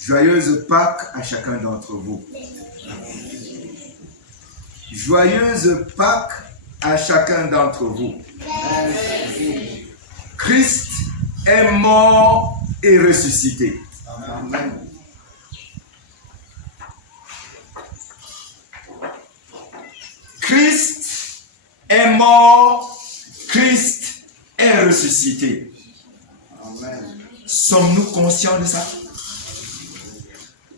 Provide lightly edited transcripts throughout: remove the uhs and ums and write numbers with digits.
Joyeuse Pâques à chacun d'entre vous. Joyeuse Pâques à chacun d'entre vous. Christ est mort et ressuscité. Amen. Christ est mort, Christ est ressuscité. Amen. Sommes-nous conscients de ça?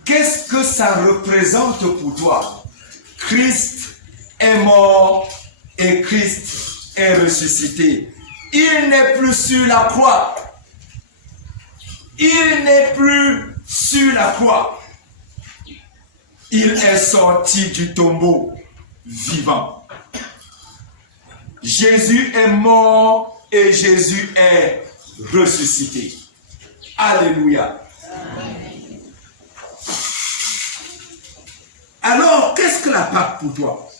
Qu'est-ce que ça représente pour toi? Christ est mort et Christ est ressuscité. Il n'est plus sur la croix. Il n'est plus sur la croix. Il est sorti du tombeau vivant. Jésus est mort et Jésus est ressuscité. Alléluia. Alors, qu'est-ce que la Pâque pour toi?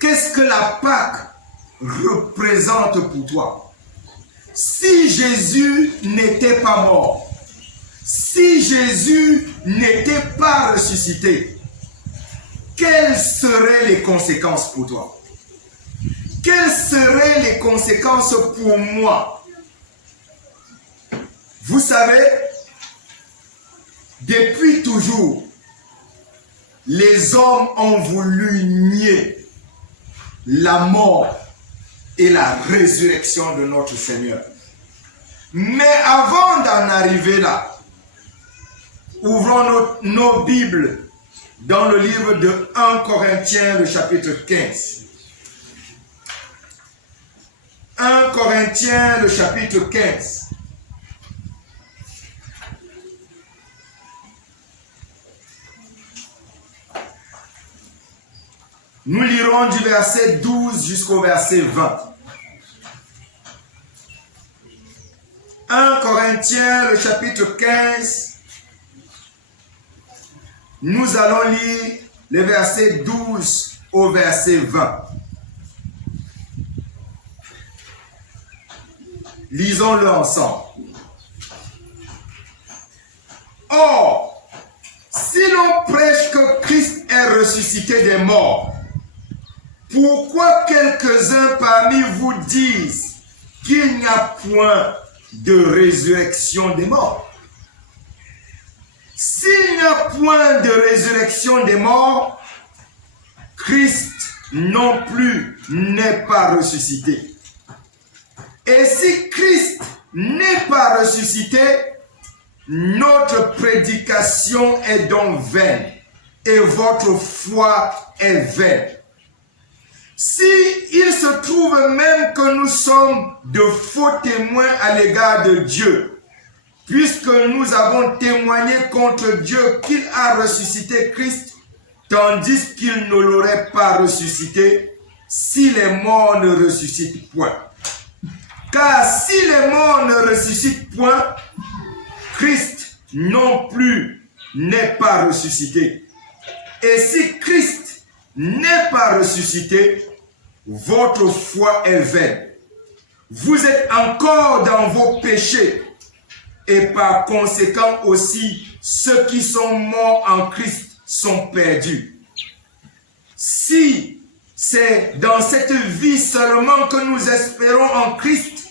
Qu'est-ce que la Pâque représente pour toi? Si Jésus n'était pas mort, si Jésus n'était pas ressuscité, quelles seraient les conséquences pour toi? Quelles seraient les conséquences pour moi? Vous savez, depuis toujours, les hommes ont voulu nier la mort et la résurrection de notre Seigneur. Mais avant d'en arriver là, ouvrons nos Bibles dans le livre de 1 Corinthiens, le chapitre 15. 1 Corinthiens, le chapitre 15. Nous lirons du verset 12 jusqu'au verset 20. 1 Corinthiens, le chapitre 15. Nous allons lire les versets 12 au verset 20. Lisons-le ensemble. Or, si l'on prêche que Christ est ressuscité des morts, pourquoi quelques-uns parmi vous disent qu'il n'y a point de résurrection des morts? S'il n'y a point de résurrection des morts, Christ non plus n'est pas ressuscité. Et si Christ n'est pas ressuscité, notre prédication est donc vaine et votre foi est vaine. Si il se trouve même que nous sommes de faux témoins à l'égard de Dieu, puisque nous avons témoigné contre Dieu qu'il a ressuscité Christ, tandis qu'il ne l'aurait pas ressuscité, si les morts ne ressuscitent point. Car si les morts ne ressuscitent point, Christ non plus n'est pas ressuscité. Et si Christ n'est pas ressuscité, votre foi est vaine. Vous êtes encore dans vos péchés. Et par conséquent aussi, ceux qui sont morts en Christ sont perdus. Si c'est dans cette vie seulement que nous espérons en Christ,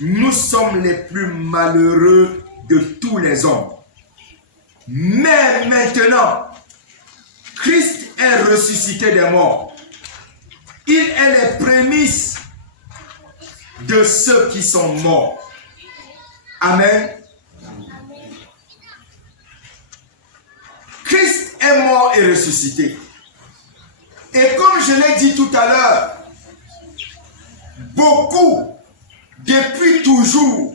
nous sommes les plus malheureux de tous les hommes. Mais maintenant, Christ est ressuscité des morts. Il est les prémices de ceux qui sont morts. Amen. Christ est mort et ressuscité. Et comme je l'ai dit tout à l'heure, beaucoup, depuis toujours,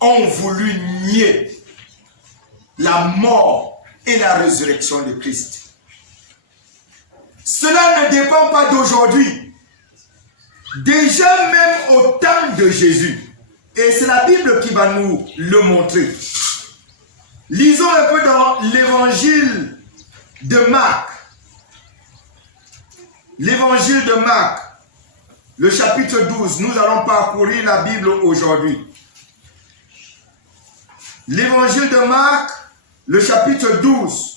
ont voulu nier la mort et la résurrection de Christ. Cela ne dépend pas d'aujourd'hui. Déjà même au temps de Jésus. Et c'est la Bible qui va nous le montrer. Lisons un peu dans l'évangile de Marc. L'évangile de Marc. le chapitre 12. Nous allons parcourir la Bible aujourd'hui. L'évangile de Marc, le chapitre 12.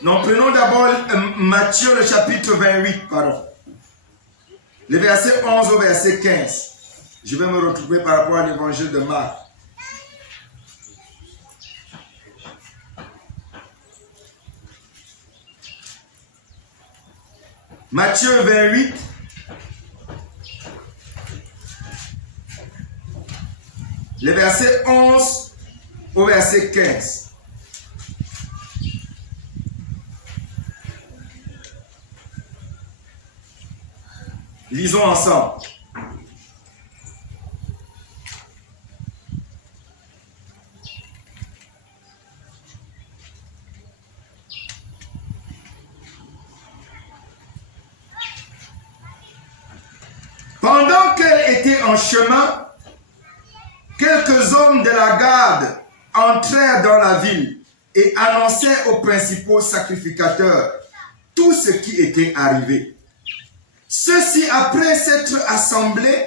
Nous prenons d'abord Matthieu, le chapitre 28, pardon. Le verset 11 au verset 15. Je vais me retrouver par rapport à l'évangile de Marc. Matthieu 28. Le verset 11 au verset 15. Lisons ensemble. Pendant qu'elle était en chemin, quelques hommes de la garde entrèrent dans la ville et annonçaient aux principaux sacrificateurs tout ce qui était arrivé. Ceux-ci, après s'être assemblés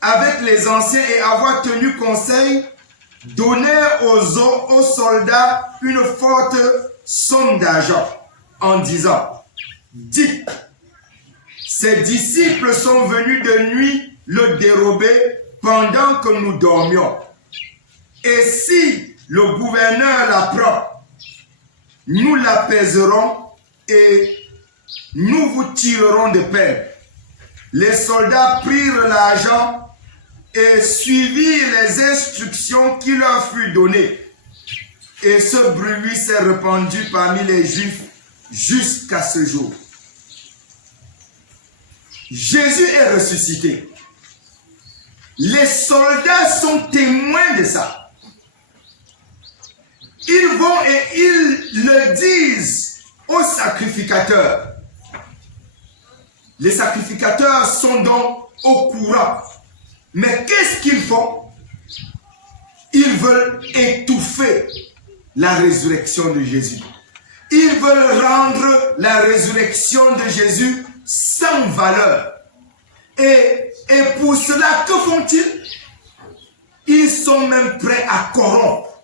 avec les anciens et avoir tenu conseil, donnèrent aux soldats une forte somme d'argent en disant: dites, ces disciples sont venus de nuit le dérober pendant que nous dormions. Et si le gouverneur l'apprend, nous l'apaiserons et nous vous tirerons de peine. Les soldats prirent l'argent et suivirent les instructions qui leur furent données. Et ce bruit s'est répandu parmi les Juifs jusqu'à ce jour. Jésus est ressuscité. Les soldats sont témoins de ça. Ils vont et ils le disent aux sacrificateurs. Les sacrificateurs sont donc au courant. Mais qu'est-ce qu'ils font? Ils veulent étouffer la résurrection de Jésus. Ils veulent rendre la résurrection de Jésus sans valeur. Et pour cela, que font-ils? Ils sont même prêts à corrompre.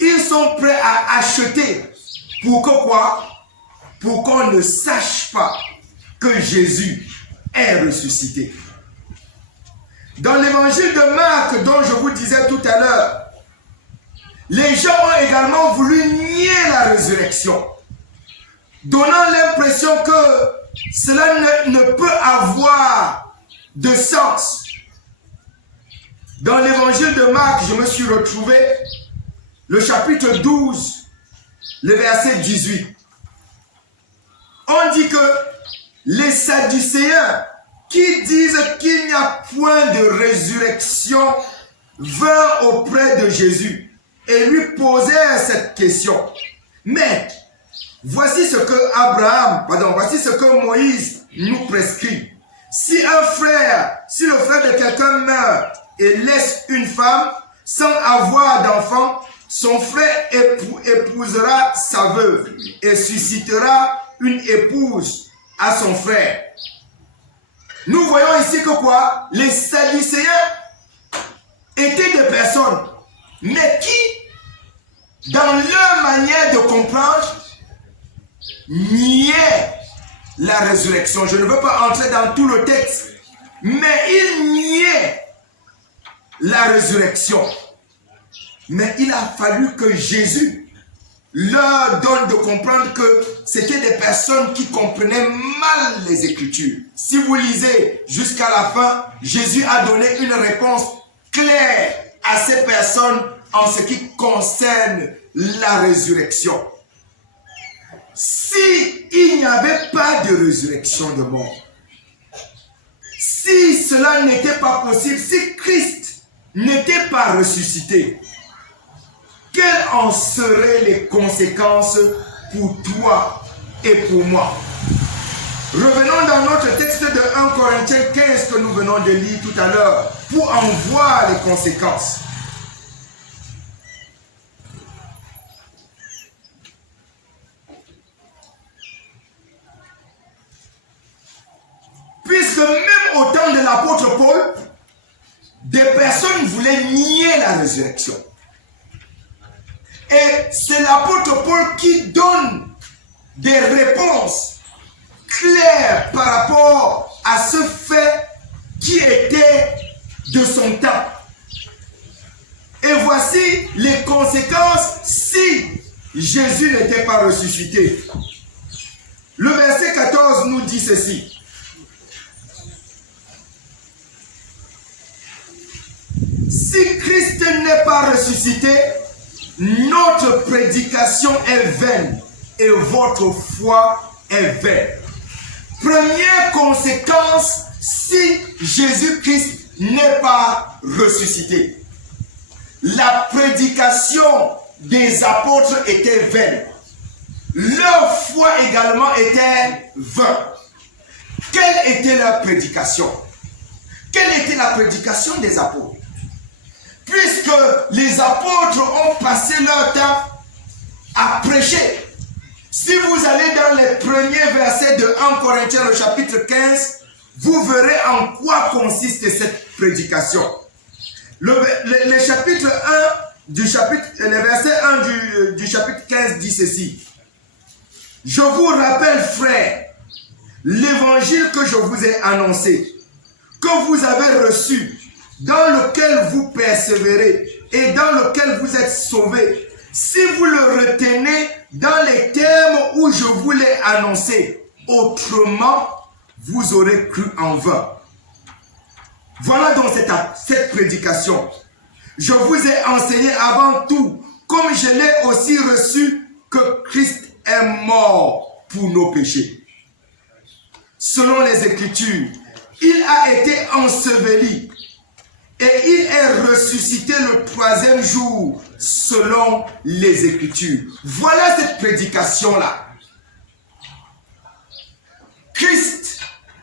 Ils sont prêts à acheter. Pour que quoi? Pour qu'on ne sache pas que Jésus est ressuscité. Dans l'évangile de Marc, dont je vous disais tout à l'heure, les gens ont également voulu nier la résurrection, donnant l'impression que cela ne peut avoir de sens. Dans l'évangile de Marc, je me suis retrouvé, le chapitre 12, le verset 18. On dit que les Sadducéens, qui disent qu'il n'y a point de résurrection, vinrent auprès de Jésus et lui posèrent cette question. Mais voici ce que Moïse nous prescrit. Si le frère de quelqu'un meurt et laisse une femme sans avoir d'enfant, son frère épousera sa veuve et suscitera une épouse à son frère. Nous voyons ici que quoi? Les Sadducéens étaient des personnes, mais qui, dans leur manière de comprendre, niaient la résurrection. Je ne veux pas entrer dans tout le texte, mais ils niaient la résurrection. Mais il a fallu que Jésus leur donne de comprendre que c'était des personnes qui comprenaient mal les Écritures. Si vous lisez jusqu'à la fin, Jésus a donné une réponse claire à ces personnes en ce qui concerne la résurrection. Si il n'y avait pas de résurrection de mort, si cela n'était pas possible, si Christ n'était pas ressuscité, quelles en seraient les conséquences pour toi et pour moi? Revenons dans notre texte de 1 Corinthiens 15 que nous venons de lire tout à l'heure pour en voir les conséquences. Puisque même au temps de l'apôtre Paul, des personnes voulaient nier la résurrection. Et c'est l'apôtre Paul qui donne des réponses claires par rapport à ce fait qui était de son temps. Et voici les conséquences si Jésus n'était pas ressuscité. Le verset 14 nous dit ceci. Si Christ n'est pas ressuscité, notre prédication est vaine et votre foi est vaine. Première conséquence, si Jésus-Christ n'est pas ressuscité, la prédication des apôtres était vaine. Leur foi également était vaine. Quelle était leur prédication? Quelle était la prédication des apôtres? Puisque les apôtres ont passé leur temps à prêcher. Si vous allez dans les premiers versets de 1 Corinthiens, le chapitre 15, vous verrez en quoi consiste cette prédication. Le chapitre 1 le verset 1 du chapitre 15 dit ceci. Je vous rappelle, frères, l'évangile que je vous ai annoncé, que vous avez reçu, dans lequel vous persévérez et dans lequel vous êtes sauvés, si vous le retenez dans les termes où je vous l'ai annoncé, autrement, vous aurez cru en vain. Voilà donc cette prédication. Je vous ai enseigné avant tout, comme je l'ai aussi reçu, que Christ est mort pour nos péchés. Selon les Écritures, il a été enseveli et il est ressuscité le troisième jour selon les Écritures. Voilà cette prédication-là. Christ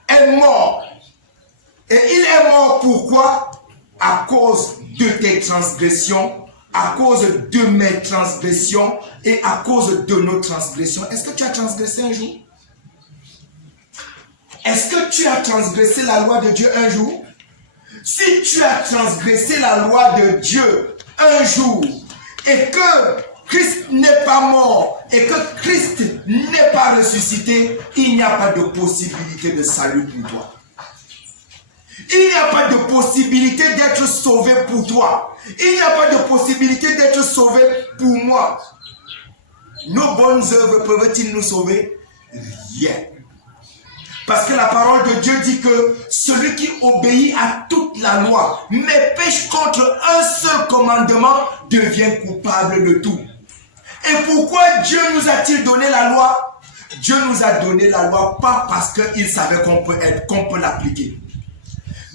est mort. Et il est mort pourquoi? À cause de tes transgressions, à cause de mes transgressions et à cause de nos transgressions. Est-ce que tu as transgressé un jour? Est-ce que tu as transgressé la loi de Dieu un jour? Si tu as transgressé la loi de Dieu un jour et que Christ n'est pas mort et que Christ n'est pas ressuscité, il n'y a pas de possibilité de salut pour toi. Il n'y a pas de possibilité d'être sauvé pour toi. Il n'y a pas de possibilité d'être sauvé pour moi. Nos bonnes œuvres peuvent-ils nous sauver? Rien. Parce que la parole de Dieu dit que celui qui obéit à toute la loi, mais pêche contre un seul commandement, devient coupable de tout. Et pourquoi Dieu nous a-t-il donné la loi? Dieu nous a donné la loi pas parce qu'il savait qu'on peut l'appliquer.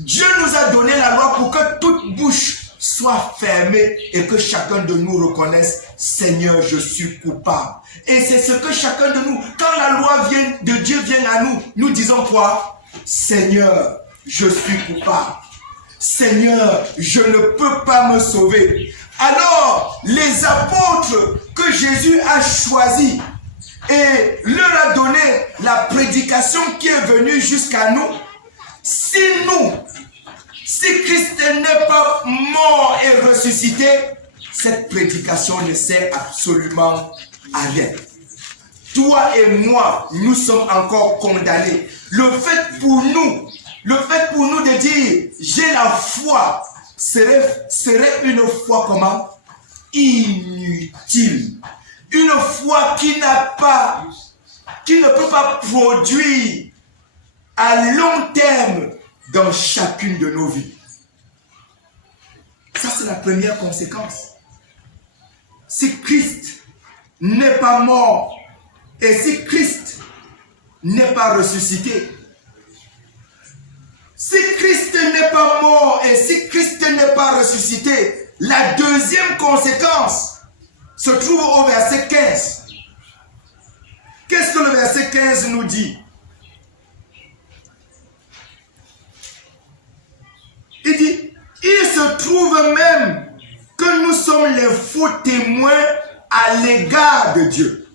Dieu nous a donné la loi pour que toute bouche soit fermée et que chacun de nous reconnaisse, Seigneur, je suis coupable. Et c'est ce que chacun de nous, quand la loi de Dieu vient à nous, nous disons quoi? Seigneur, je suis coupable. Seigneur, je ne peux pas me sauver. Alors, les apôtres que Jésus a choisis et leur a donné la prédication qui est venue jusqu'à nous, si Christ n'est pas mort et ressuscité, cette prédication ne sert absolument à rien. Toi et moi, nous sommes encore condamnés. Le fait pour nous de dire j'ai la foi serait une foi comment? Inutile. Une foi qui ne peut pas produire à long terme dans chacune de nos vies. Ça, c'est la première conséquence. Si Christ n'est pas mort et si Christ n'est pas ressuscité, si Christ n'est pas mort et si Christ n'est pas ressuscité, la deuxième conséquence, se trouve au verset 15. Qu'est-ce que le verset 15 nous dit? Il dit, il se trouve même que nous sommes les faux témoins à l'égard de Dieu.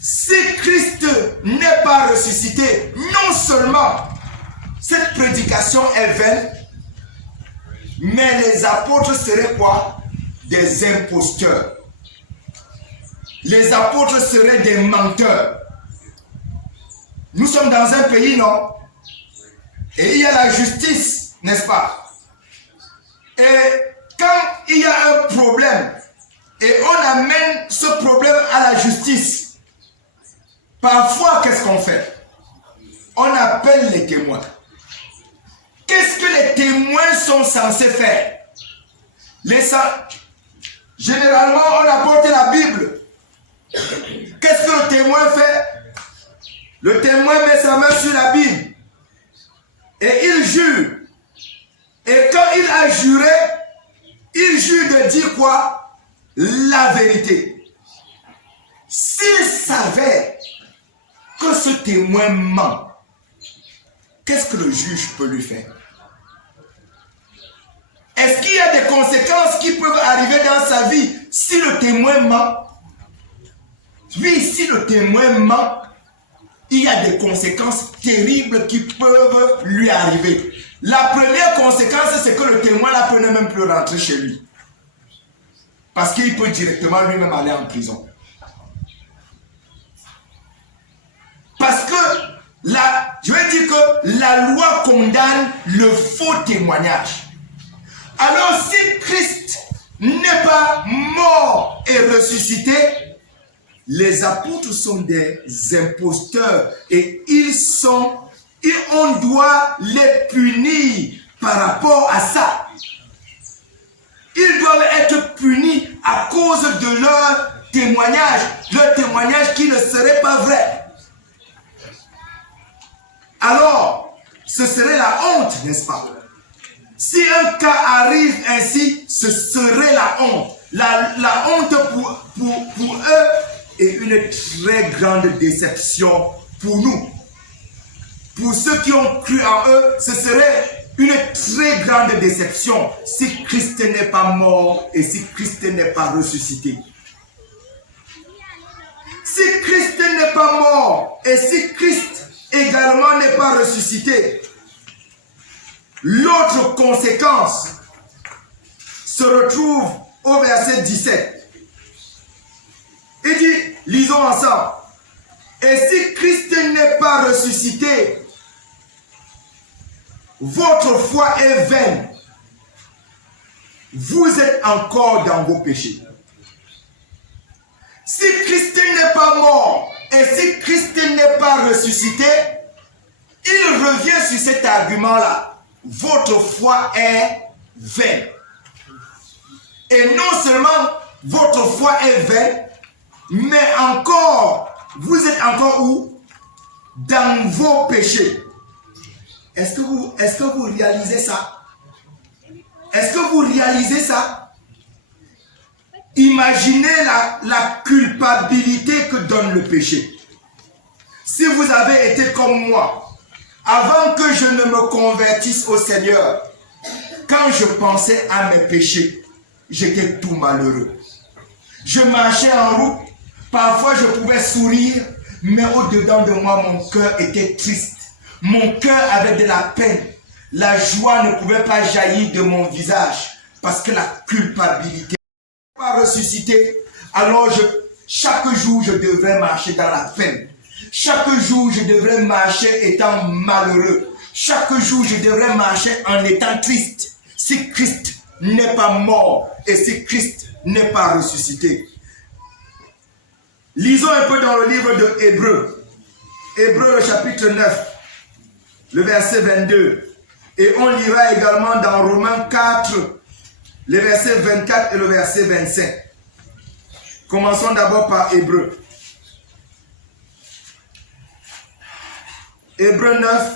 Si Christ n'est pas ressuscité, non seulement cette prédication est vaine, mais les apôtres seraient quoi? Des imposteurs. Les apôtres seraient des menteurs. Nous sommes dans un pays, non? Et il y a la justice, n'est-ce pas? Et quand il y a un problème, et on amène ce problème à la justice, parfois, qu'est-ce qu'on fait? On appelle les témoins. Qu'est-ce que les témoins sont censés faire? Généralement, on apporte la Bible. Qu'est-ce que le témoin fait? Le témoin met sa main sur la Bible et il jure. Et quand il a juré, il jure de dire quoi? La vérité. S'il savait que ce témoin ment, qu'est-ce que le juge peut lui faire? Est-ce qu'il y a des conséquences qui peuvent arriver dans sa vie si le témoin ment? Oui, si le témoin ment, il y a des conséquences terribles qui peuvent lui arriver. La première conséquence, c'est que le témoin là peut ne même plus rentrer chez lui. Parce qu'il peut directement lui-même aller en prison. Parce que je vais dire que la loi condamne le faux témoignage. Alors si Christ n'est pas mort et ressuscité, les apôtres sont des imposteurs et on doit les punir par rapport à ça. Ils doivent être punis à cause de leur témoignage qui ne serait pas vrai. Alors, ce serait la honte, n'est-ce pas? Si un cas arrive ainsi, ce serait la honte. La honte pour eux est une très grande déception pour nous. Pour ceux qui ont cru en eux, ce serait une très grande déception si Christ n'est pas mort et si Christ n'est pas ressuscité. Si Christ n'est pas mort et si Christ également n'est pas ressuscité, l'autre conséquence se retrouve au verset 17. Il dit, lisons ensemble. Et si Christ n'est pas ressuscité, votre foi est vaine. Vous êtes encore dans vos péchés. Si Christ n'est pas mort et si Christ n'est pas ressuscité, il revient sur cet argument-là. Votre foi est vaine. Et non seulement votre foi est vaine, mais encore, vous êtes encore où? Dans vos péchés. Est-ce que vous réalisez ça? Est-ce que vous réalisez ça? Imaginez la culpabilité que donne le péché. Si vous avez été comme moi, avant que je ne me convertisse au Seigneur, quand je pensais à mes péchés, j'étais tout malheureux. Je marchais en route, parfois je pouvais sourire, mais au-dedans de moi, mon cœur était triste. Mon cœur avait de la peine. La joie ne pouvait pas jaillir de mon visage parce que la culpabilité n'est pas ressuscitée. Alors chaque jour, je devrais marcher dans la peine. Chaque jour, je devrais marcher étant malheureux. Chaque jour, je devrais marcher en étant triste. Si Christ n'est pas mort et si Christ n'est pas ressuscité. Lisons un peu dans le livre de Hébreux. Hébreux, le chapitre 9, le verset 22. Et on lira également dans Romains 4, les versets 24 et le verset 25. Commençons d'abord par Hébreux. Hébreux 9.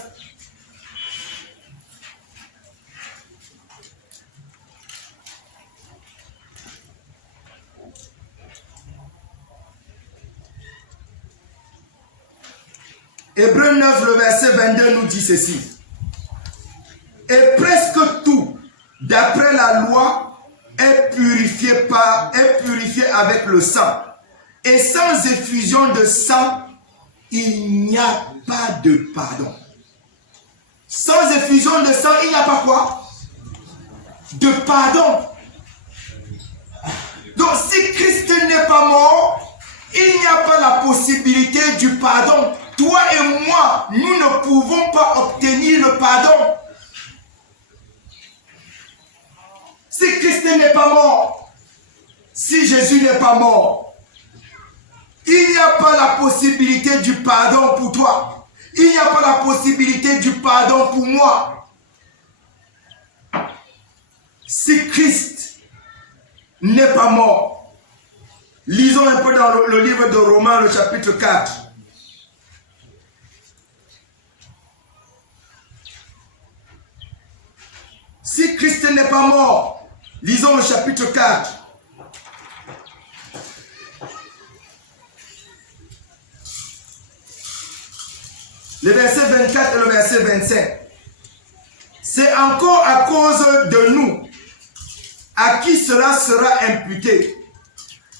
Hébreux 9, le verset 22 nous dit ceci. Et presque tout, d'après la loi, est purifié avec le sang. Et sans effusion de sang, il n'y a pas de pardon. Sans effusion de sang, il n'y a pas quoi? De pardon. Donc si Christ n'est pas mort, il n'y a pas la possibilité du pardon. Toi et moi, nous ne pouvons pas obtenir le pardon. Si Christ n'est pas mort, si Jésus n'est pas mort, il n'y a pas la possibilité du pardon pour toi. Il n'y a pas la possibilité du pardon pour moi. Si Christ n'est pas mort, lisons un peu dans le livre de Romains, le chapitre 4. Si Christ n'est pas mort, lisons le chapitre 4. Le verset 24 et le verset 25. C'est encore à cause de nous à qui cela sera imputé.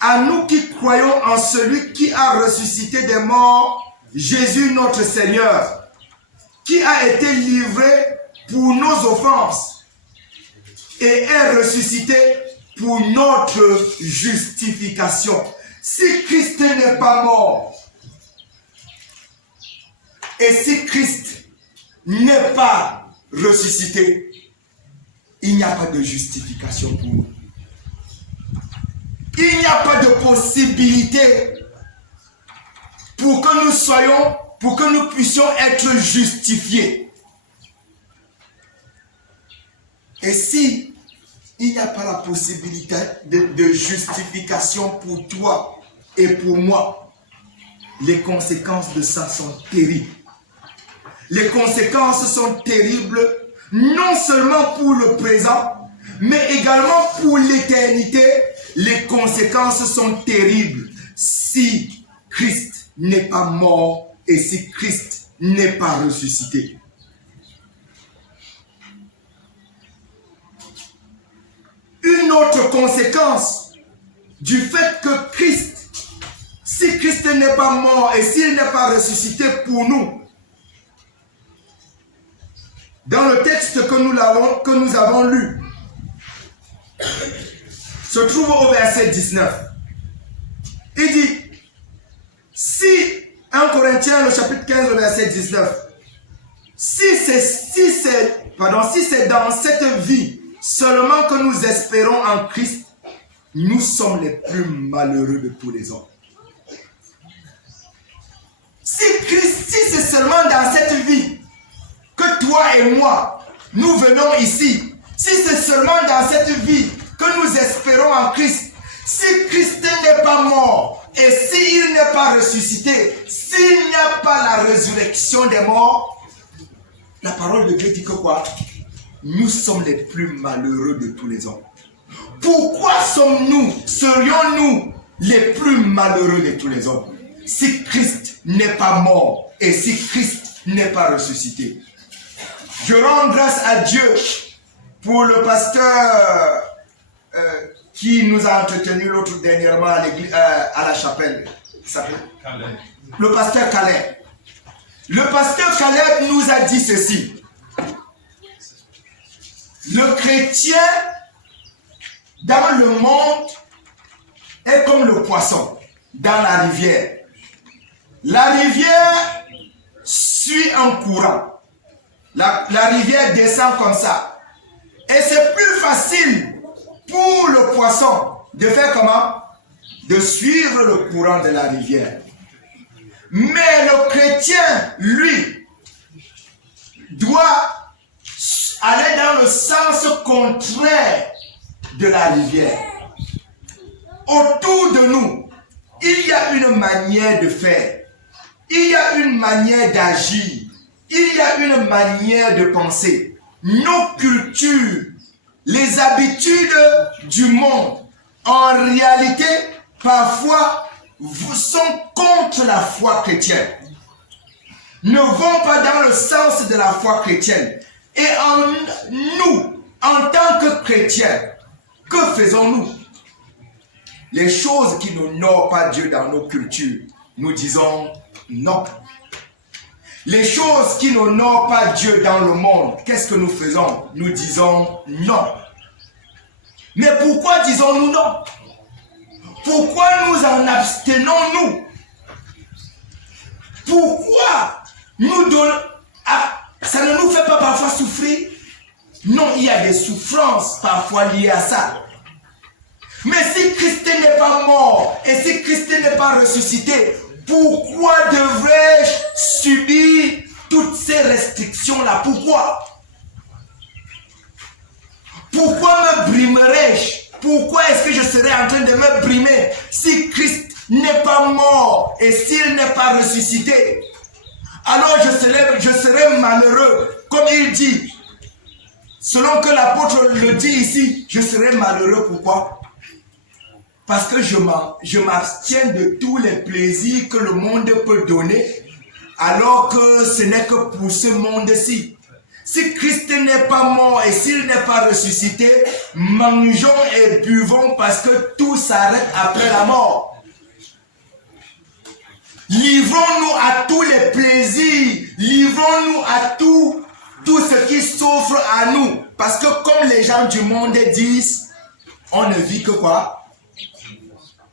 À nous qui croyons en celui qui a ressuscité des morts, Jésus notre Seigneur, qui a été livré pour nos offenses et est ressuscité pour notre justification. Si Christ n'est pas mort, et si Christ n'est pas ressuscité, il n'y a pas de justification pour nous. Il n'y a pas de possibilité pour que nous soyons, pour que nous puissions être justifiés. Et si il n'y a pas la possibilité de justification pour toi et pour moi, les conséquences de ça sont terribles. Les conséquences sont terribles, non seulement pour le présent, mais également pour l'éternité. Les conséquences sont terribles si Christ n'est pas mort et si Christ n'est pas ressuscité. Une autre conséquence du fait que Christ, si Christ n'est pas mort et s'il n'est pas ressuscité pour nous, dans le texte que nous avons lu, se trouve au verset 19. Il dit, si 1 Corinthiens, le chapitre 15, le verset 19, si c'est dans cette vie seulement que nous espérons en Christ, nous sommes les plus malheureux de tous les hommes. Si c'est seulement dans cette vie que toi et moi, nous venons ici, si c'est seulement dans cette vie que nous espérons en Christ, si Christ n'est pas mort et s'il n'est pas ressuscité, s'il n'y a pas la résurrection des morts, la parole de Dieu dit que quoi? Nous sommes les plus malheureux de tous les hommes. Pourquoi serions-nous les plus malheureux de tous les hommes si Christ n'est pas mort et si Christ n'est pas ressuscité? Je rends grâce à Dieu pour le pasteur qui nous a entretenu l'autre dernièrement à l'église, à la chapelle. Il s'appelle le pasteur Calais. Le pasteur Calais nous a dit ceci. Le chrétien dans le monde est comme le poisson dans la rivière. La rivière suit un courant. La rivière descend comme ça. Et c'est plus facile pour le poisson de faire comment? De suivre le courant de la rivière. Mais le chrétien, lui, doit aller dans le sens contraire de la rivière. Autour de nous, il y a une manière de faire. Il y a une manière d'agir. Il y a une manière de penser. Nos cultures, les habitudes du monde, en réalité, parfois, sont contre la foi chrétienne. ne vont pas dans le sens de la foi chrétienne. Et nous, en tant que chrétiens, que faisons-nous? Les choses qui n'honorent pas Dieu dans nos cultures, nous disons non. Les choses qui n'honorent pas Dieu dans le monde, qu'est-ce que nous faisons? Nous disons non. Mais pourquoi disons-nous non? Pourquoi nous en abstenons-nous? Pourquoi nous donnons... ça ne nous fait pas parfois souffrir? Non, il y a des souffrances parfois liées à ça. Mais si Christ n'est pas mort et si Christ n'est pas ressuscité, pourquoi devrais-je subir toutes ces restrictions-là? Pourquoi? Pourquoi me brimerais-je? Pourquoi est-ce que je serais en train de me brimer si Christ n'est pas mort et s'il n'est pas ressuscité? Alors je serai malheureux, comme il dit. Selon que l'apôtre le dit ici, je serai malheureux. Pourquoi? Parce que je m'abstiens de tous les plaisirs que le monde peut donner, alors que ce n'est que pour ce monde-ci. Si Christ n'est pas mort et s'il n'est pas ressuscité, mangeons et buvons parce que tout s'arrête après la mort. Livrons-nous à tous les plaisirs, livrons-nous à tout ce qui s'offre à nous. Parce que comme les gens du monde disent, on ne vit que quoi?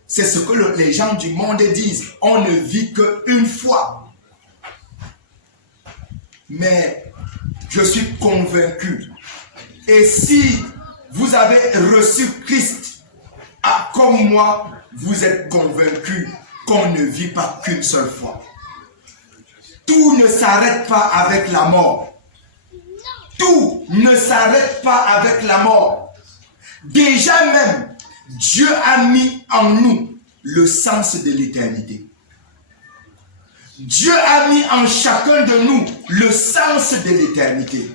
C'est ce que les gens du monde disent. On ne vit qu'une fois. Mais je suis convaincu. Et si vous avez reçu Christ, comme moi, vous êtes convaincu qu'on ne vit pas qu'une seule fois. Tout ne s'arrête pas avec la mort. Tout ne s'arrête pas avec la mort. Déjà même, Dieu a mis en nous le sens de l'éternité. Dieu a mis en chacun de nous le sens de l'éternité.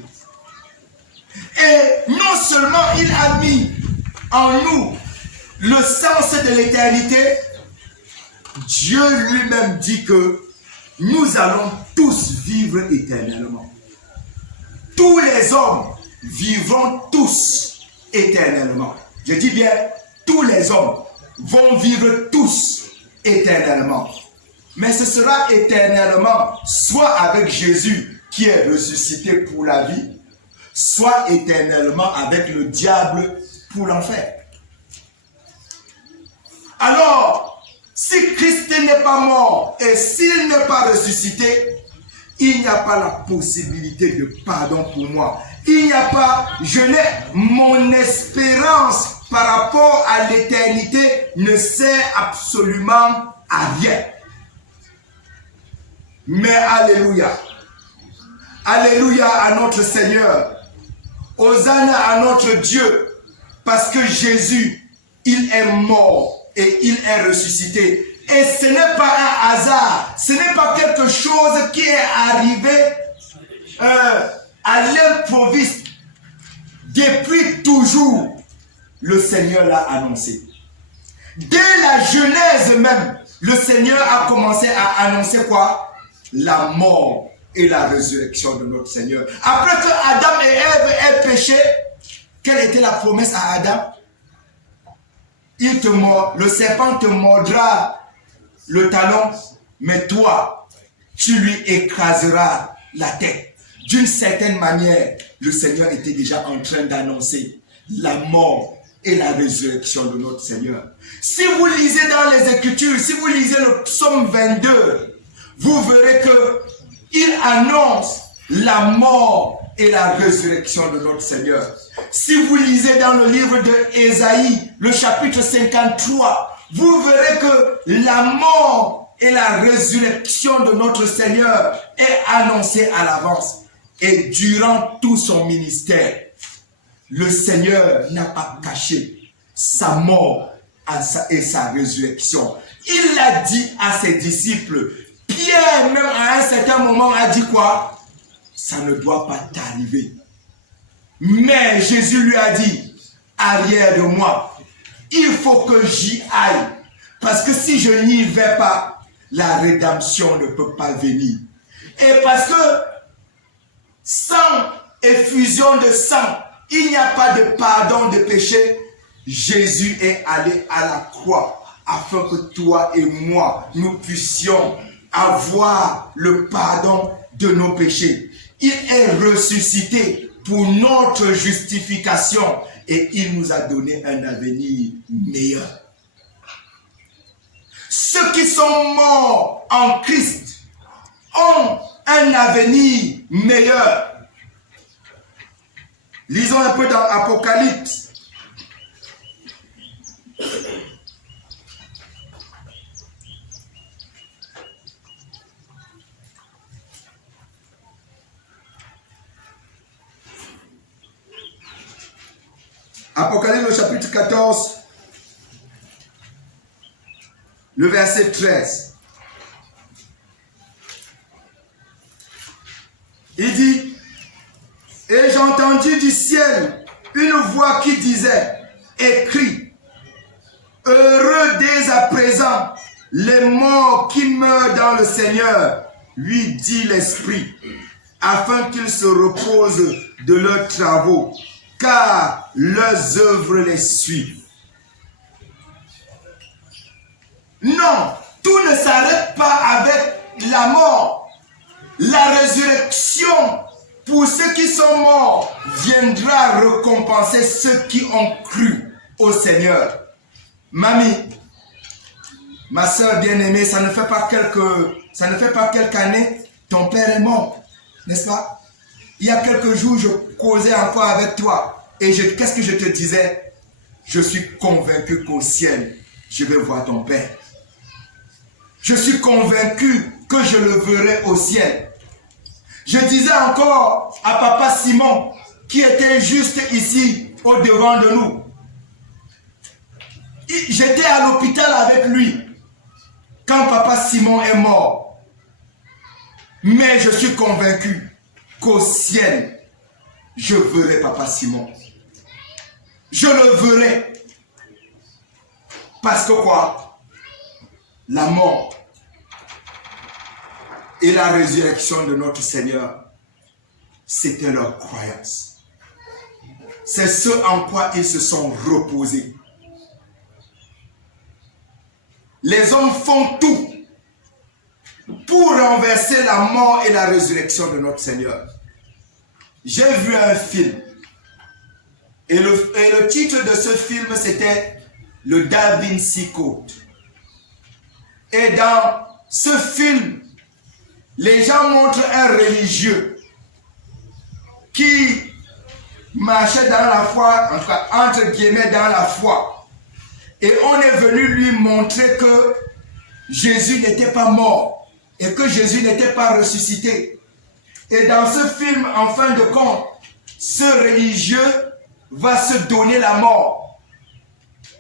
Et non seulement il a mis en nous le sens de l'éternité, Dieu lui-même dit que nous allons tous vivre éternellement. Tous les hommes vivront tous éternellement. Je dis bien, tous les hommes vont vivre tous éternellement. Mais ce sera éternellement, soit avec Jésus qui est ressuscité pour la vie, soit éternellement avec le diable pour l'enfer. Alors, si Christ n'est pas mort et s'il n'est pas ressuscité, il n'y a pas la possibilité de pardon pour moi. Il n'y a pas, mon espérance par rapport à l'éternité ne sert absolument à rien. Mais alléluia. Alléluia à notre Seigneur. Hosanna à notre Dieu. Parce que Jésus, il est mort et il est ressuscité. Et ce n'est pas un hasard. Ce n'est pas quelque chose qui est arrivé à l'improviste. Depuis toujours, le Seigneur l'a annoncé. Dès la Genèse même, le Seigneur a commencé à annoncer quoi? La mort et la résurrection de notre Seigneur. Après que Adam et Ève aient péché, quelle était la promesse à Adam? Le serpent te mordra le talon, mais toi, tu lui écraseras la tête. D'une certaine manière, le Seigneur était déjà en train d'annoncer la mort et la résurrection de notre Seigneur. Si vous lisez dans les Écritures, si vous lisez le psaume 22, vous verrez qu'il annonce la mort et la résurrection de notre Seigneur. Si vous lisez dans le livre de Ésaïe, le chapitre 53, vous verrez que la mort et la résurrection de notre Seigneur est annoncée à l'avance. Et durant tout son ministère, le Seigneur n'a pas caché sa mort et sa résurrection. Il l'a dit à ses disciples. Pierre, même à un certain moment, a dit quoi? Ça ne doit pas t'arriver. Mais Jésus lui a dit, arrière de moi, il faut que j'y aille. Parce que si je n'y vais pas, la rédemption ne peut pas venir. Et parce que sans effusion de sang, il n'y a pas de pardon de péché, Jésus est allé à la croix afin que toi et moi, nous puissions avoir le pardon de nos péchés. Il est ressuscité pour notre justification et il nous a donné un avenir meilleur. Ceux qui sont morts en Christ ont un avenir meilleur. Lisons un peu dans Apocalypse. Apocalypse au chapitre 14, le verset 13. Il dit, et j'ai entendu du ciel une voix qui disait, écris, heureux dès à présent les morts qui meurent dans le Seigneur, lui dit l'Esprit, afin qu'ils se reposent de leurs travaux, car leurs œuvres les suivent. Non, tout ne s'arrête pas avec la mort. La résurrection, pour ceux qui sont morts, viendra récompenser ceux qui ont cru au Seigneur. Mamie, ma soeur bien-aimée, ça ne fait pas quelques années, ton père est mort, n'est-ce pas? Il y a quelques jours, je causais encore avec toi. Et qu'est-ce que je te disais? Je suis convaincu qu'au ciel, je vais voir ton père. Je suis convaincu que je le verrai au ciel. Je disais encore à papa Simon, qui était juste ici, au devant de nous. J'étais à l'hôpital avec lui, quand papa Simon est mort. Mais je suis convaincu qu'au ciel, je verrai papa Simon. Je le verrai. Parce que quoi? La mort et la résurrection de notre Seigneur, c'était leur croyance. C'est ce en quoi ils se sont reposés. Les hommes font tout pour renverser la mort et la résurrection de notre Seigneur. J'ai vu un film. Et le titre de ce film, c'était le Da Vinci Code. Et dans ce film, les gens montrent un religieux qui marchait dans la foi, en tout cas, entre guillemets, dans la foi. Et on est venu lui montrer que Jésus n'était pas mort et que Jésus n'était pas ressuscité. Et dans ce film, en fin de compte, ce religieux va se donner la mort.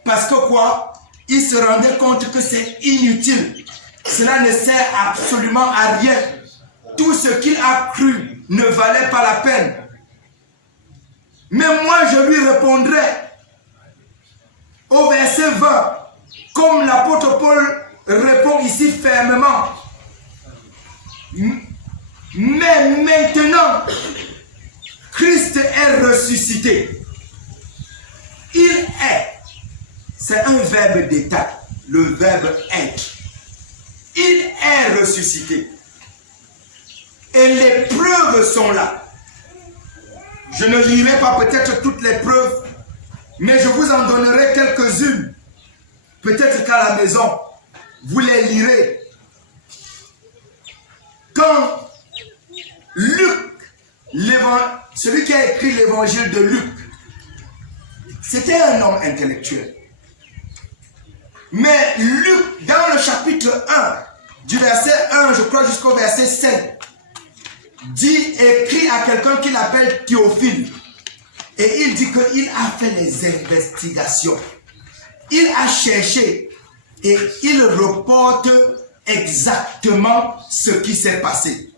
Parce que quoi? Il se rendait compte que c'est inutile. Cela ne sert absolument à rien. Tout ce qu'il a cru ne valait pas la peine. Mais moi, je lui répondrai au verset 20, comme l'apôtre Paul répond ici fermement. Mais maintenant, Christ est ressuscité. Il est. C'est un verbe d'état, le verbe être. Il est ressuscité. Et les preuves sont là. Je ne lirai pas peut-être toutes les preuves, mais je vous en donnerai quelques-unes. Peut-être qu'à la maison, vous les lirez. Quand Luc, celui qui a écrit l'évangile de Luc, c'était un homme intellectuel. Mais Luc, dans le chapitre 1, du verset 1, je crois, jusqu'au verset 7, écrit à quelqu'un qu'il appelle Théophile. Et il dit qu'il a fait les investigations. Il a cherché et il reporte exactement ce qui s'est passé.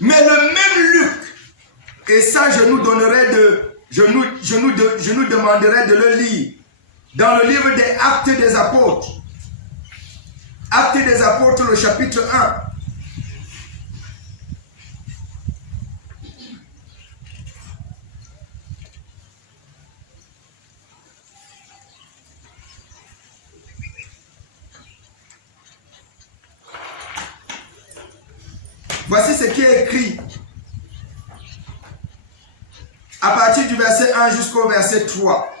Mais le même Luc, et ça je nous demanderai de le lire, dans le livre des Actes des Apôtres. Actes des Apôtres, le chapitre 1. Voici ce qui est écrit à partir du verset 1 jusqu'au verset 3.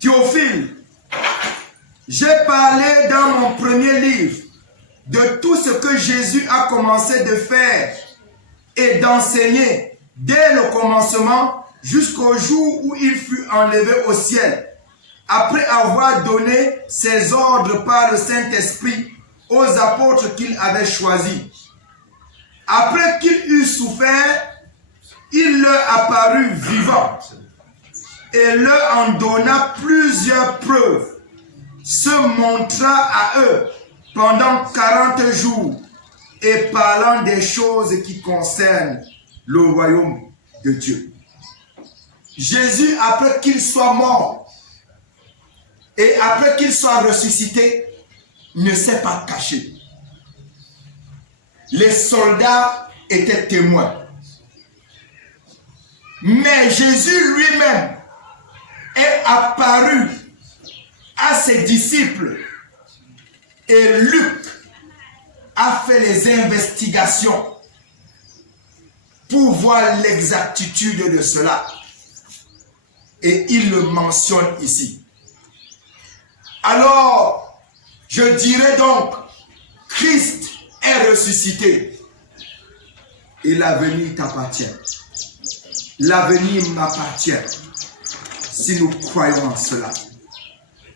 Théophile, j'ai parlé dans mon premier livre de tout ce que Jésus a commencé de faire et d'enseigner dès le commencement jusqu'au jour où il fut enlevé au ciel, après avoir donné ses ordres par le Saint-Esprit aux apôtres qu'il avait choisis. Après qu'il eut souffert, il leur apparut vivant et leur en donna plusieurs preuves, se montra à eux pendant 40 jours et parlant des choses qui concernent le royaume de Dieu. Jésus, après qu'il soit mort et après qu'il soit ressuscité, ne s'est pas caché. Les soldats étaient témoins. Mais Jésus lui-même est apparu à ses disciples et Luc a fait les investigations pour voir l'exactitude de cela. Et il le mentionne ici. Alors, je dirais donc, Christ est ressuscité et l'avenir t'appartient. L'avenir m'appartient si nous croyons en cela.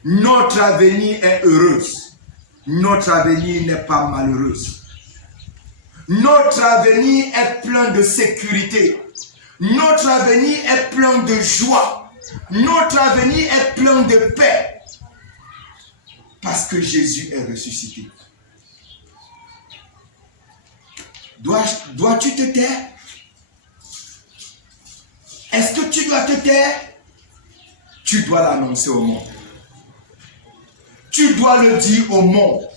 Notre avenir est heureuse. Notre avenir n'est pas malheureuse. Notre avenir est plein de sécurité. Notre avenir est plein de joie. Notre avenir est plein de paix. Parce que Jésus est ressuscité. Dois-tu te taire? Est-ce que tu dois te taire? Tu dois l'annoncer au monde. Tu dois le dire au monde.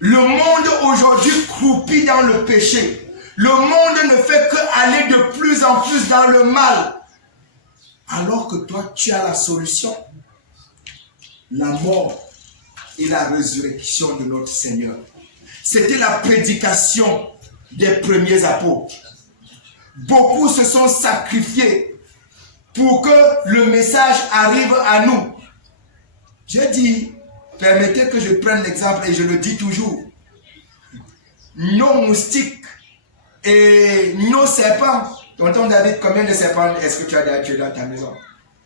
Le monde aujourd'hui croupit dans le péché. Le monde ne fait qu'aller de plus en plus dans le mal. Alors que toi, tu as la solution. La mort et la résurrection de notre Seigneur. C'était la prédication des premiers apôtres. Beaucoup se sont sacrifiés pour que le message arrive à nous. Je dis, permettez que je prenne l'exemple et je le dis toujours. Nos moustiques et nos serpents. Tonton David, combien de serpents est-ce que tu as tué dans ta maison?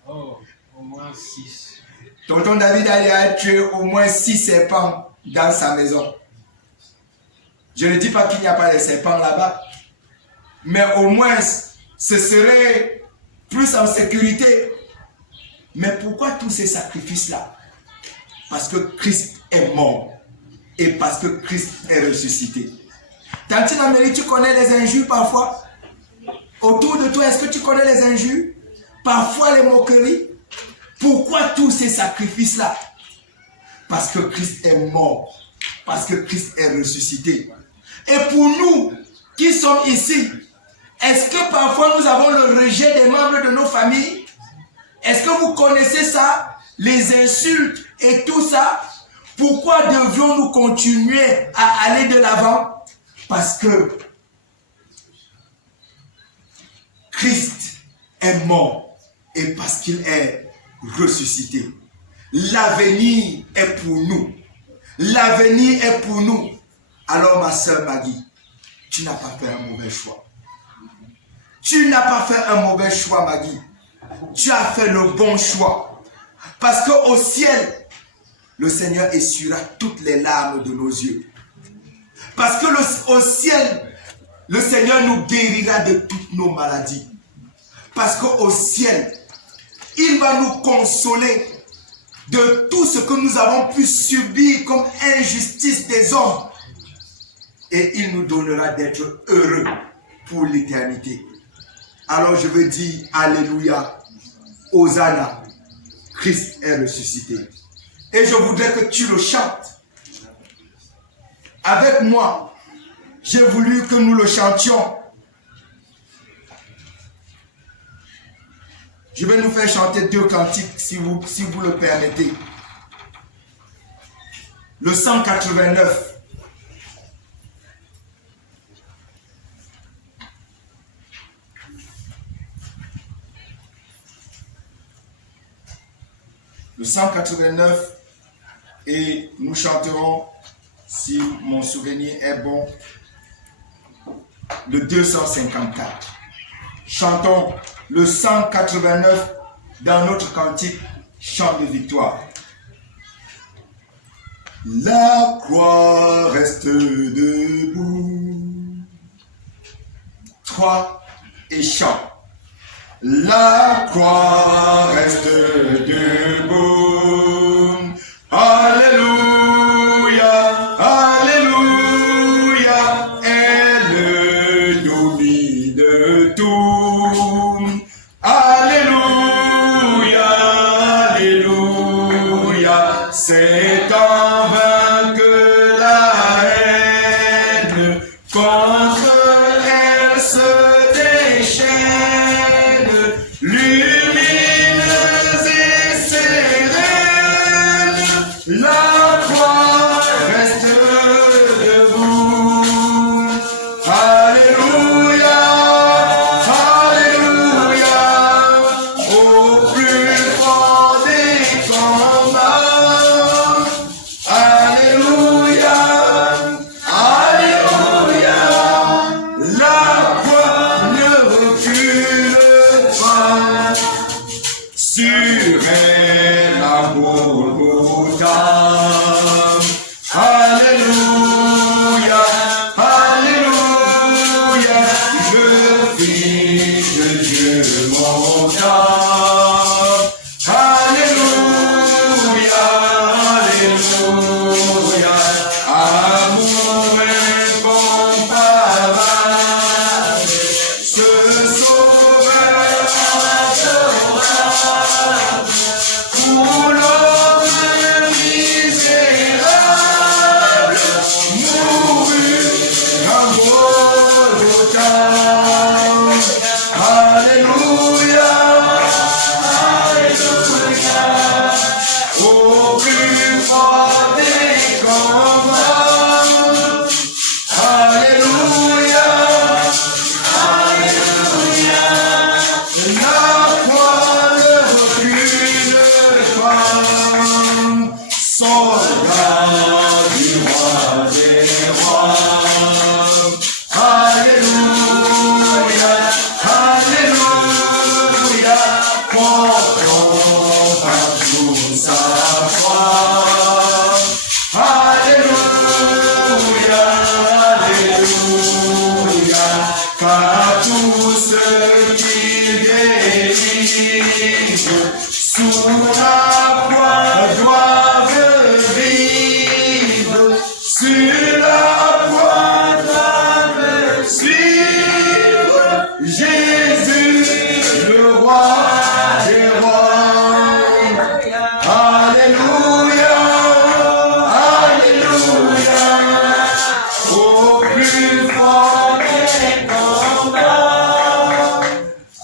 Oh, au moins 6. Tonton David a tué au moins 6 serpents dans sa maison. Je ne dis pas qu'il n'y a pas de serpents là-bas. Mais au moins, ce serait plus en sécurité. Mais pourquoi tous ces sacrifices-là? Parce que Christ est mort. Et parce que Christ est ressuscité. Tantine Amélie, tu connais les injures parfois? Autour de toi, est-ce que tu connais les injures? Parfois les moqueries? Pourquoi tous ces sacrifices-là? Parce que Christ est mort. Parce que Christ est ressuscité. Et pour nous qui sommes ici, est-ce que parfois nous avons le rejet des membres de nos familles? Est-ce que vous connaissez ça? Les insultes et tout ça? Pourquoi devions-nous continuer à aller de l'avant? Parce que Christ est mort et parce qu'il est ressuscité. L'avenir est pour nous. L'avenir est pour nous. Alors ma soeur Maggie, tu n'as pas fait un mauvais choix. Tu n'as pas fait un mauvais choix, Maggie. Tu as fait le bon choix. Parce qu'au ciel, le Seigneur essuiera toutes les larmes de nos yeux. Parce qu'au ciel, le Seigneur nous guérira de toutes nos maladies. Parce qu'au ciel, il va nous consoler de tout ce que nous avons pu subir comme injustice des hommes. Et il nous donnera d'être heureux pour l'éternité. Alors je veux dire, Alléluia, Hosanna, Christ est ressuscité. Et je voudrais que tu le chantes. Avec moi, j'ai voulu que nous le chantions. Je vais nous faire chanter 2 cantiques si vous le permettez. Le 189. le 189 et nous chanterons, si mon souvenir est bon, le 254. Chantons le 189 dans notre cantique Chant de victoire. La croix reste debout. 3 et chant. La croix reste debout. Alléluia, Alléluia, elle domine tout. Alléluia, Alléluia, c'est en vain que la haine contre elle se déchaîne, lumineuse et sereine. La croix reste debout. Alléluia, Alléluia, au plus fort des combats. Alléluia, Alléluia, la croix ne recule pas. Sur elle, l'amour Alléluia, Alléluia, le Fils de Dieu monta. Alléluia, Alléluia, amour incomparable, ce sauveur adorable, pour l'homme misérable, mouru à Golgotha. Alléluia, Alléluia, au plus fort des combats. Alléluia, Alléluia, la croix ne recule pas. Soldat du roi des rois. Alléluia, Alléluia, portons partout sa croix. Alléluia, Alléluia, car tous ceux qui délivre sous la croix doivent vivre. Sur la croix doivent suivre Jésus, le roi des rois. Alléluia, Alléluia, au plus fort des combats.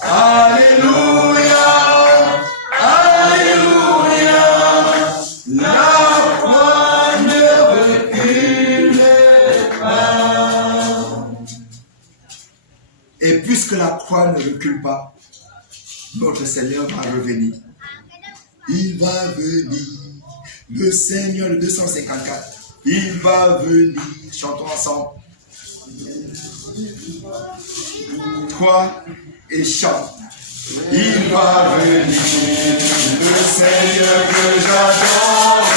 Alléluia, Alléluia, la croix ne recule pas. Et puisque la croix ne recule pas, notre Seigneur va revenir. Il va venir. Le Seigneur, le 254. Il va venir. Chantons ensemble. 3 et chant. Il va venir. Le Seigneur que j'adore.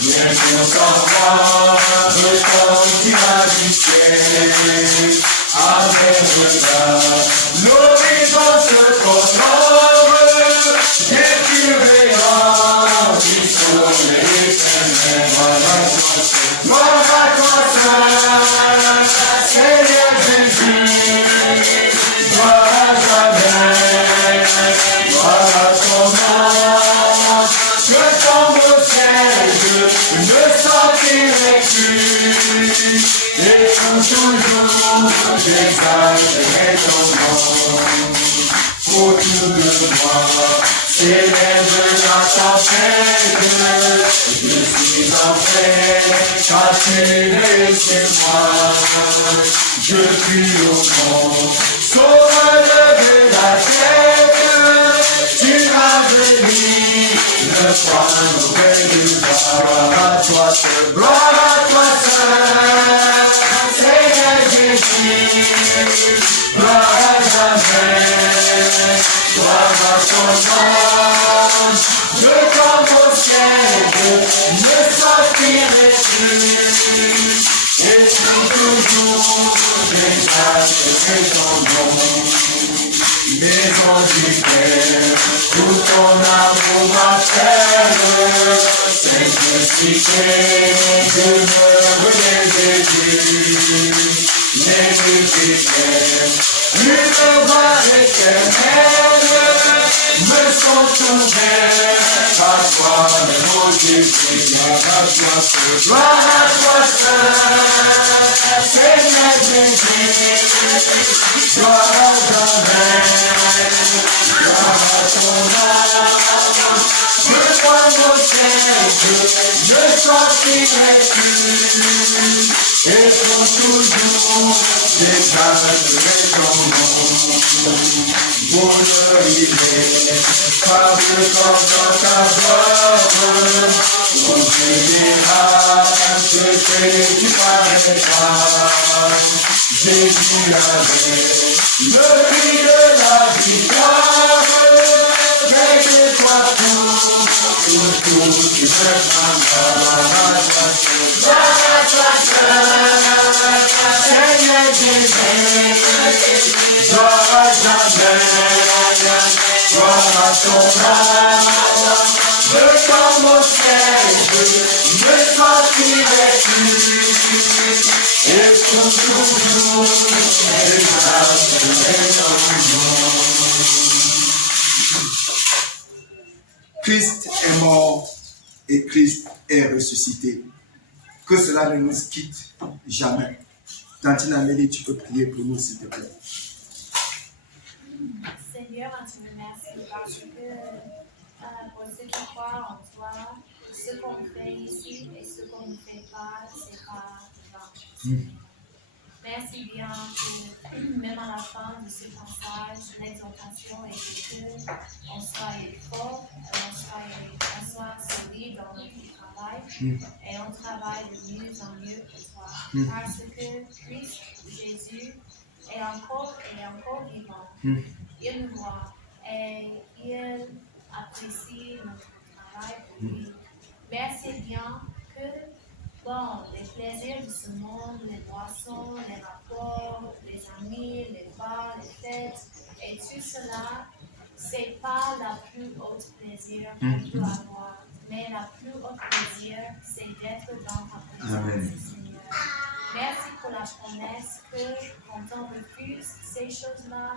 Viens pour savoir. Quand il a du ciel. Avec l'horizon se colore. Dès qu'il verra du soleil éternel. Gloire à toi, Seigneur Jésus. Gloire à jamais. Gloire à ton nom. Que tombe au ciel, je ne sentirai plus. Et pour toujours, j'exalterai ton nom. Autour de moi, s'élève la tempête. Je suis en paix, car tu es chez moi. Je crie au monde, sauve-le de la tête. Tu as béni le et ton nom. Maison du Père, tout ton amour m'appelle. Simplicité, demeure les Jésus. Les multiples, une voie éternelle me sont ouvertes. À toi, mes multiples, gloire à toi seul, Seigneur Jésus, gloire à jamais, gloire à ton âme. Je crois mon Seigneur, je sortirai-tu, et pour toujours, j'établis ton nom. Bonheur illet, fable comme dans ta gloire, au général, je sais tu paraîtras. Jésus avait le prix de la victoire, règle-toi tout, tu me Seigneur Jésus, gloire à jamais, gloire à ton âme, me commencer, me sortirai-tu, et pour toujours, j'exalterai ton nom. Christ est mort et Christ est ressuscité. Que cela ne nous quitte jamais. Tantine Amélie, tu peux prier pour nous, s'il te plaît. Seigneur, on te remercie parce que pour ceux qui croient en toi, ce qu'on fait ici et ce qu'on ne fait pas, c'est pas vain. Merci bien que même à la fin de ce passage, l'exaltation est que on soit fort, on soit solide dans notre travail et on travaille de mieux en mieux pour toi. Parce que Christ, Jésus, est encore vivant. Il nous voit et il apprécie notre travail pour lui. Merci bien que bon, les plaisirs de ce monde, les boissons, les rapports, les amis, les bars, les fêtes, et tout cela, c'est pas la plus haute plaisir qu'on peut avoir. Mais la plus haute plaisir, c'est d'être dans ta présence, Seigneur. Merci pour la promesse que quand on refuse ces choses-là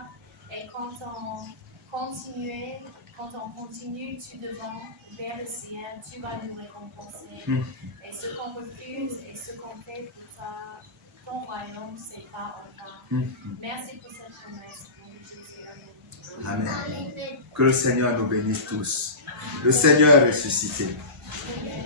et quand on continue tout devant vers le ciel, tu vas nous récompenser. Et ce qu'on refuse et ce qu'on fait pour ton royaume, c'est pas en vain. Merci pour cette promesse. Amen. Amen. Que le Seigneur nous bénisse tous. Le Seigneur est ressuscité. Amen.